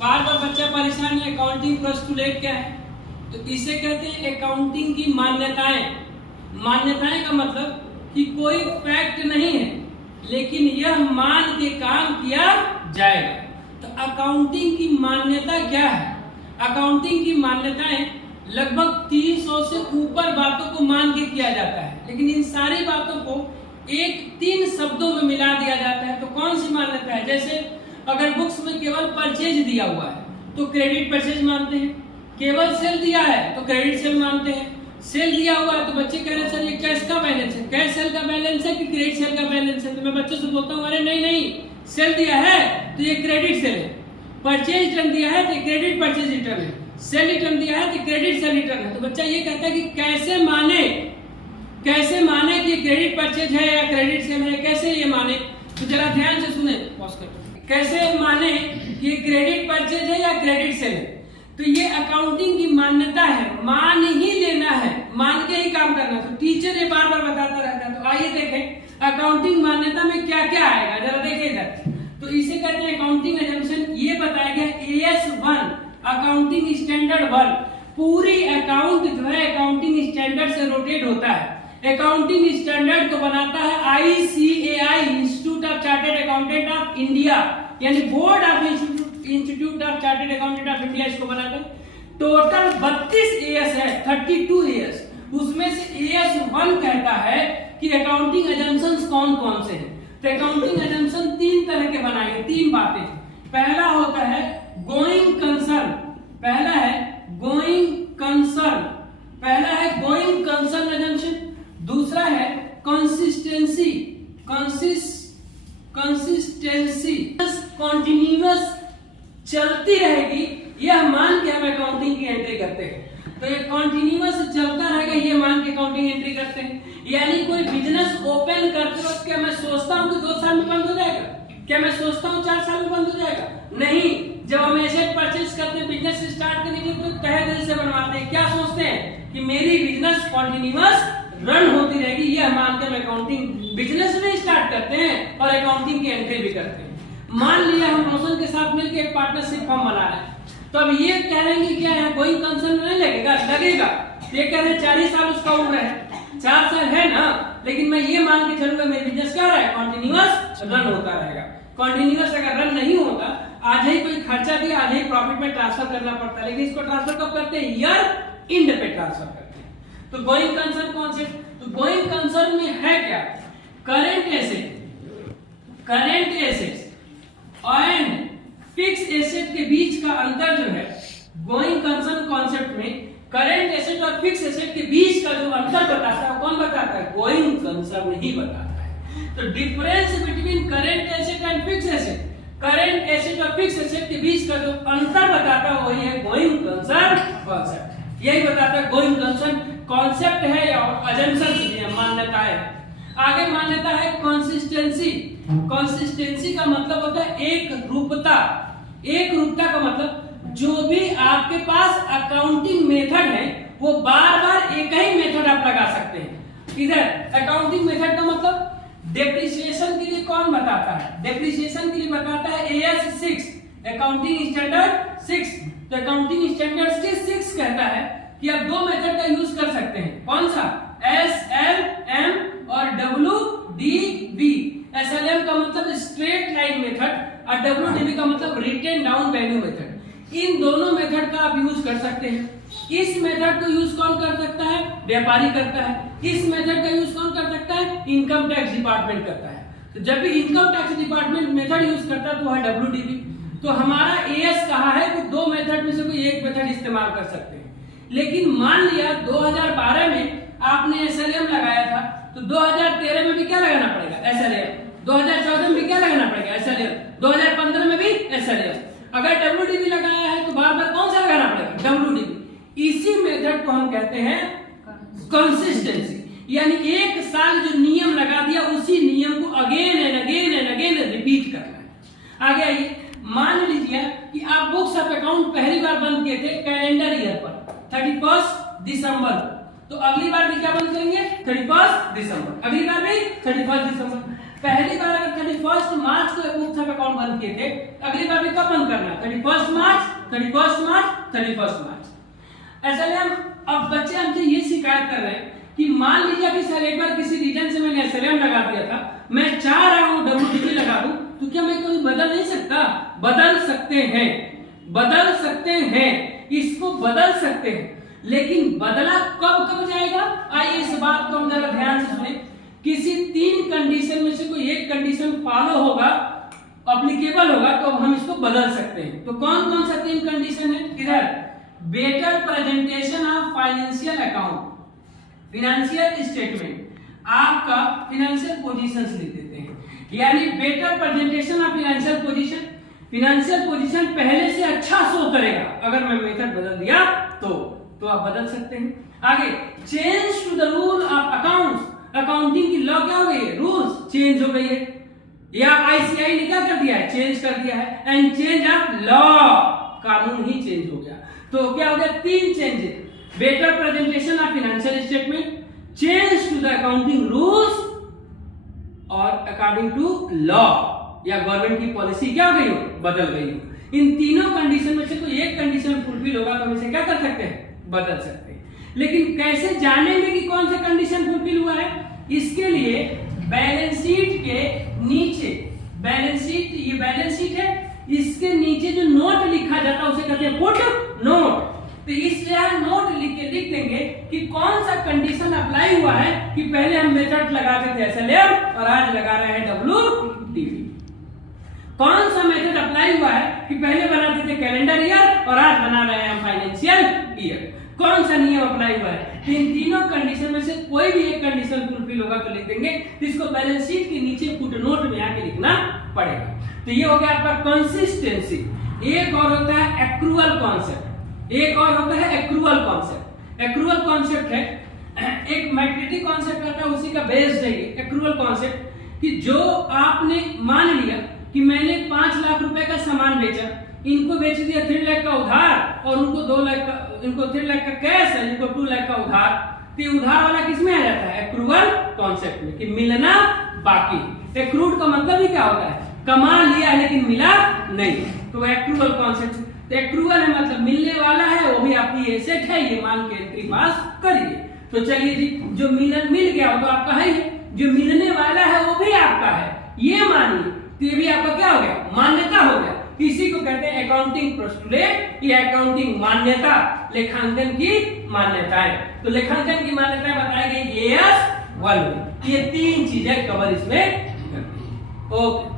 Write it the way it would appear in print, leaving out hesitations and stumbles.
बार बार बच्चा परेशान है, अकाउंटिंग पोस्टुलेट क्या है? तो इसे कहते हैं अकाउंटिंग की मान्यताएं। मान्यताएं का मतलब कि कोई फैक्ट नहीं है लेकिन यह मान के काम किया जाएगा। तो अकाउंटिंग की मान्यता क्या है? अकाउंटिंग की मान्यताएं लगभग 300 से ऊपर बातों को मान के किया जाता है, लेकिन इन सारी बातों को एक 3 शब्दों में मिला दिया जाता है। तो कौन सी मान्यता है? जैसे अगर बुक्स में केवल परचेज दिया हुआ है तो क्रेडिट परचेज मानते हैं, केवल सेल दिया है तो क्रेडिट सेल मानते हैं। सेल दिया हुआ है तो बच्चे कह रहे हैं सर ये कैश का बैलेंस है, कैश सेल का बैलेंस है कि क्रेडिट सेल का बैलेंस है? तो मैं बच्चों से बोलता हूँ अरे नहीं नहीं, सेल दिया है तो ये क्रेडिट सेल है, परचेज रिटर्न दिया है तो क्रेडिट परचेज रिटर्न है, सेल रिटर्न दिया है तो क्रेडिट सेल रिटर्न है। तो बच्चा ये कहता है कि कैसे माने कि क्रेडिट परचेज है या क्रेडिट सेल है, कैसे ये माने? तो जरा ध्यान से सुने, पॉज कर। कैसे माने कि क्रेडिट परचेज है या क्रेडिट सेल है? तो ये अकाउंटिंग की मान्यता है, मान ही लेना है, मान के ही काम करना है। तो टीचर ये बार बार बताता रहता है। तो आइए देखें अकाउंटिंग मान्यता में क्या क्या आएगा, जरा देखिए इधर। तो इसे कहते हैं अकाउंटिंग एजम्पशन। ये बताया गया AS1 अकाउंटिंग स्टैंडर्ड 1, पूरी अकाउंट जो है अकाउंटिंग स्टैंडर्ड से रोटेट होता है। अकाउंटिंग स्टैंडर्ड को बनाता है ICAI, institute of chartered accountant of India, यानी board of institute of chartered accountant of India इसको बनाते हैं। टोटल 32 AS है, 32 AS। उसमें से AS1 कहता है कि अकाउंटिंग एजम्पशंस कौन कौन से हैं। तो अकाउंटिंग एजम्पशन 3 तरह के बनाएंगे, 3 बातें। पहला होता है गोइंग कंसर्न, पहला है गोइंग कंसर्न एजम्पशन। दूसरा है कंसिस्टेंसी, कॉन्टिन्यूअस चलती रहेगी, यह मान के हम अकाउंटिंग की एंट्री करते हैं। तो ये कॉन्टिन्यूअस चलता रहेगा, ये मान के अकाउंटिंग एंट्री करते हैं। यानी कोई बिजनेस ओपन करते वक्त क्या मैं सोचता हूं कि 2 साल में बंद हो जाएगा? क्या मैं सोचता हूं 4 साल में बंद हो जाएगा? नहीं। जब हम एसेट परचेज करते हैं, बिजनेस स्टार्ट करने के लिए, तो तहे दिल से बनवाते हैं। क्या सोचते हैं कि मेरी बिजनेस कॉन्टिन्यूअस रन होती रहेगी, यह मान के हम अकाउंटिंग बिजनेस में स्टार्ट करते हैं और अकाउंटिंग की एंट्री भी करते हैं। मान लिया हम रोशन के साथ मिलकर एक पार्टनरशिप फॉर्म बना रहे हैं, तो अब ये कह रहे हैं कि क्या है गोइंग कंसर्न नहीं लगेगा? ये कह रहे हैं 40 साल उसका उम्र है, 4 साल है ना, लेकिन मैं ये मान के चलूंगा मेरा बिजनेस क्या रहा है, कंटिन्यूअस रन होता रहेगा। कंटिन्यूअस अगर रन नहीं होता, आज ही कोई खर्चा दिया, आज ही प्रॉफिट में ट्रांसफर करना पड़ता है, लेकिन इसको ट्रांसफर कब करते हैं? ईयर एंड पे ट्रांसफर करते हैं। तो गोइंग कंसर्न कॉन्सेप्ट, तो गोइंग कंसर्न में है क्या? Current assets and fix asset के बीच का अंतर जो है गोइंग कंसर्न कॉन्सेप्ट में, करेंट एसेट और फिक्स एसेट के बीच का जो अंतर बताता है कौन बताता है? गोइंग कंसर्न ही बताता है। तो difference between current asset and fix asset, current asset और फिक्स एसेट के बीच का जो अंतर बताता है वही है गोइंग कंसर्न कॉन्सेप्ट। यही बताता है गोइंग कंसर्न कॉन्सेप्ट है या अजम्पशन, मान्यता है। आगे मान्यता है कंसिस्टेंसी। कंसिस्टेंसी का मतलब होता है एक रूपता। एक रूपता का मतलब जो भी आपके पास अकाउंटिंग मेथड है वो बार बार एक ही मेथड आप लगा सकते हैं। इधर अकाउंटिंग मेथड का मतलब डेप्रिसिएशन के लिए कौन बताता है? डेप्रिसिएशन के लिए बताता है AS6, अकाउंटिंग स्टैंडर्ड 6। तो अकाउंटिंग स्टैंडर्ड 6 कहता है कि आप 2 मेथड का यूज कर सकते हैं। कौन सा? SLM और WDV। SLM का मतलब स्ट्रेट लाइन मेथड और WDV का मतलब रिटेन डाउन वैल्यू मेथड। इन दोनों मेथड का आप यूज कर सकते हैं। इस मेथड को यूज कौन कर सकता है? व्यापारी करता है। इस मेथड का यूज कौन कर सकता है? इनकम टैक्स डिपार्टमेंट करता है। तो जब भी income tax department method use करता है तो है WDV। तो हमारा AS कहा है कि 2 मेथड में से कोई एक मेथड इस्तेमाल कर सकते हैं। लेकिन मान लिया 2012 में आपने SLM लगाया था, तो 2013 में भी क्या लगाना पड़ेगा? SLM। 2014 में भी क्या लगाना पड़ेगा? SLM। 2015 में भी SLM। अगर WDV लगाया है तो बार बार कौन सा लगाना पड़ेगा? WDV। इसी मेथड को हम कहते हैं कंसिस्टेंसी, यानी एक साल जो नियम लगा दिया उसी नियम को अगेन एंड अगेन रिपीट करना है। आगे आइए, मान लीजिए कि आप बुक्स ऑफ अकाउंट पहली बार बंद किए थे कैलेंडर ईयर पर 31 दिसंबर, तो अगली बार भी क्या बंद करेंगे? 31 दिसंबर। अगली बार भी 31 दिसंबर। पहली बार अगर 31 मार्च को बुक्स ऑफ अकाउंट बंद किए थे, अगली बार भी कब बंद करना? 31 मार्च, 31 मार्च, 31 मार्च। ऐसा नहीं हम अब बच्चे हमसे ये शिकायत कर रहे हैं कि मान लीजिए कि सर एक बार किसी रीजन से मैंने एसएलएम लगा दिया था, मैं चाह रहा हूं डब्ल्यूडीपी लगा दूं, तो क्या मैं कोई बदल नहीं सकता? बदल सकते हैं, बदल सकते हैं, इसको बदल सकते हैं, लेकिन बदला कब कब जाएगा? आइए इस बात को हम जरा ध्यान से सुने। किसी 3 कंडीशन में से कोई एक कंडीशन फॉलो होगा, एप्लीकेबल होगा, तो हम इसको बदल सकते हैं। तो कौन कौन सा 3 कंडीशन है? इधर better presentation of financial account, financial statement, आपका फाइनेंशियल पोजीशंस लिख देते हैं, यानी better presentation of financial position, financial position पहले से अच्छा शो करेगा। अगर मैं मेथड बदल दिया तो आप बदल सकते हैं। आगे change to the rule of accounts, accounting की लॉ क्या हो गई है? रूल्स चेंज हो गई है, या आईसीआई ने क्या कर दिया है? चेंज कर दिया है। एंड चेंज ऑफ लॉ, कानून ही चेंज हो गया। तो क्या हो गया? 3 changes, better presentation of financial statement, change to the accounting rules, और अकॉर्डिंग टू लॉ या गवर्नमेंट की पॉलिसी क्या हो गई हो? बदल गई हो। इन तीनों कंडीशन में से कोई एक कंडीशन फुलफिल होगा तो हम इसे क्या कर सकते हैं? बदल सकते हैं। लेकिन कैसे जानेंगे कि कौन सा कंडीशन फुलफिल हुआ है? इसके लिए बैलेंस शीट के नीचे, बैलेंस शीट, ये बैलेंस शीट है, इसके नीचे जो नोट लिखा जाता है उसे कहते हैं फुट नोट। तो इस यहाँ नोट लिख के लिख देंगे कि कौन सा कंडीशन अप्लाई हुआ है, कि पहले हम मेथड लगाते थे एसएलएम और आज लगा रहे हैं डब्ल्यूडीपी। कौन सा मेथड अप्लाई हुआ है कि पहले बनाते थे कैलेंडर ईयर और आज बना रहे हैं फाइनेंशियल ईयर। कौन सा नियम अप्लाई हुआ है? इन तीनों कंडीशन में से कोई भी एक कंडीशन फुलफिल होगा तो लिख देंगे, इसको बैलेंस शीट के नीचे फुटनोट में आके लिखना पड़ेगा। तो ये हो गया आपका कंसिस्टेंसी। एक और होता है एक्रूअल कॉन्सेप्ट, एक और होता है एक्रूअल कॉन्सेप्ट। एक्रूअल कॉन्सेप्ट है एक मैट्रिटिक कॉन्सेप्ट आता है, उसी का बेस्ड है ये एक्रूअल कॉन्सेप्ट, कि जो आपने मान लिया कि मैंने 5 लाख रुपए का सामान बेचा, इनको बेच दिया 3 लाख का उधार और उनको 2 लाख का, इनको 3 लाख का कैश है, इनको 2 लाख का उधार। तो उधार वाला किसमें आ जाता है? एक्रूअल कॉन्सेप्ट में, कि मिलना बाकी। एक्रूड का मतलब ही क्या होता है? कमा लिया लेकिन मिला नहीं, तो एक्रूअल कॉन्सेप्ट। तो एक्रूअल है मतलब मिलने वाला है, वो भी आपकी एसेट है, ये मान के एंट्री पास करिए। तो चलिए जी, जो मिल गया वो तो आपका है ही, जो मिलने वाला है वो भी आपका है, ये मानिए, तो ये भी आपका क्या हो गया? मान्यता हो गया। इसी को कहते हैं अकाउंटिंग पोस्टुलेट या अकाउंटिंग मान्यता, लेखांकन की मान्यताएं। तो लेखांकन की मान्यताएं बताई गई AS 1 में। ये 3 चीजें कवर इसमें करती है। ओके।